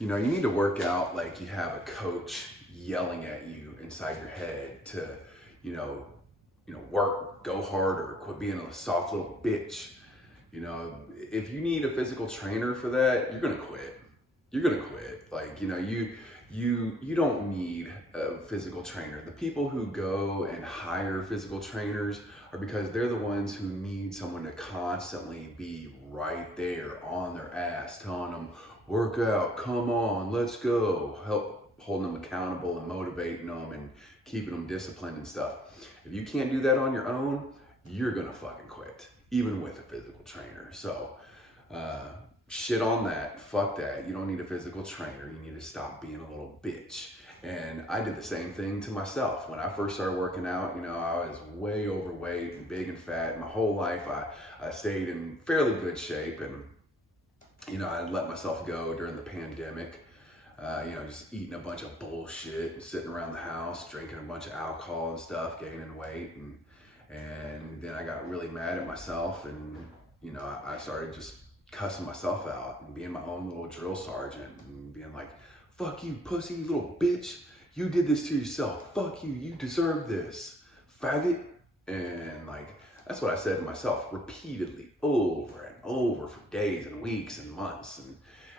You need to work out like you have a coach yelling at you inside your head to, you know, work, go harder, quit being a soft little bitch. If you need a physical trainer for that, you're gonna quit. You're gonna quit. Like, you don't need a physical trainer. The people who go and hire physical trainers are because they're the ones who need someone to constantly be right there on their ass, telling them, work out, come on, let's go, help holding them accountable and motivating them and keeping them disciplined and stuff. If you can't do that on your own, you're gonna fucking quit, even with a physical trainer. So shit on that, fuck that. You don't need a physical trainer. You need to stop being a little bitch. And I did the same thing to myself. When I first started working out, I was way overweight and big and fat. My whole life I stayed in fairly good shape, and I let myself go during the pandemic. Just eating a bunch of bullshit, sitting around the house, drinking a bunch of alcohol and stuff, gaining weight, and then I got really mad at myself, and I started just cussing myself out and being my own little drill sergeant and being like, fuck you, pussy, little bitch, you did this to yourself, fuck you, you deserve this, faggot. And that's what I said to myself repeatedly, over and over, for days and weeks and months.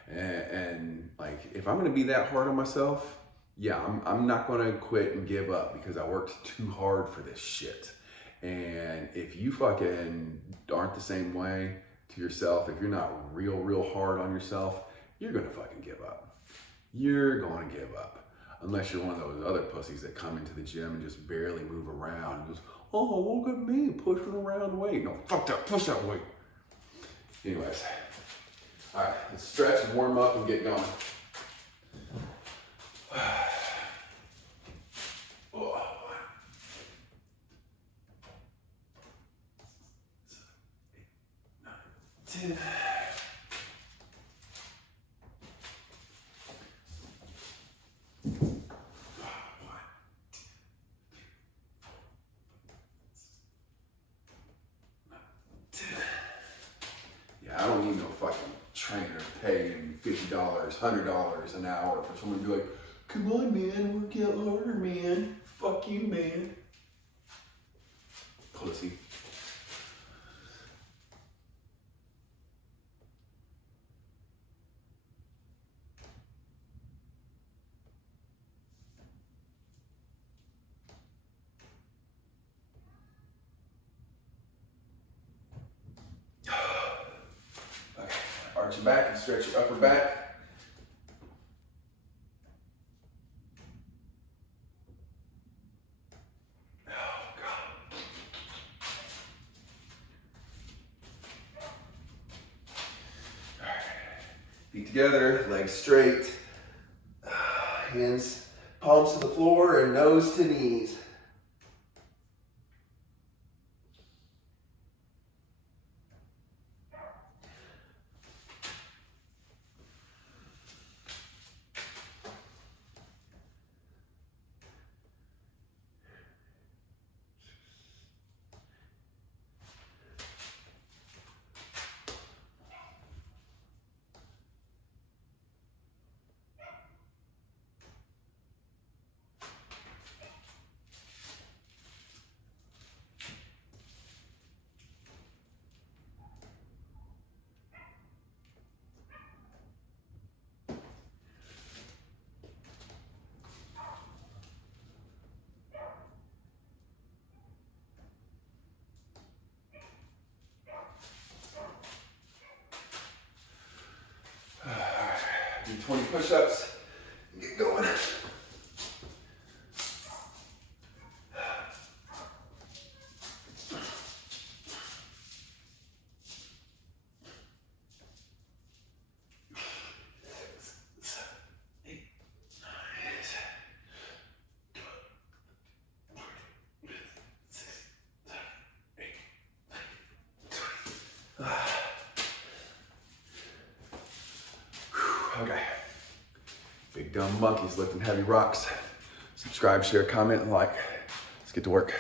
And if I'm gonna be that hard on myself, yeah, I'm not gonna quit and give up because I worked too hard for this shit. And if you fucking aren't the same way to yourself, if you're not real hard on yourself, you're gonna fucking give up. You're going to give up. Unless you're one of those other pussies that come into the gym and just barely move around and goes, oh, look at me pushing around weight. No, fuck that, push that weight. Anyways, all right, let's stretch and warm up and get going. Ten. I don't need no fucking trainer paying $50, $100 an hour for someone to be like, come on, man, work out harder, man. Fuck you, man. Pussy. Arch your back and stretch your upper back. Oh, God. All right. Feet together, legs straight. Hands, palms to the floor and nose to knees. Do 20 push-ups and get going. Okay. Big dumb monkeys lifting heavy rocks. Subscribe, share, comment, and like. Let's get to work.